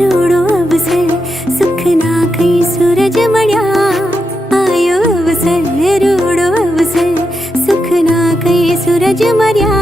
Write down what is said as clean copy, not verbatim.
रूड़ो अवसर सुख ना कई सूरज मळ्या आयो अवसर रूड़ो अवसर सुख ना कई सूरज मळ्या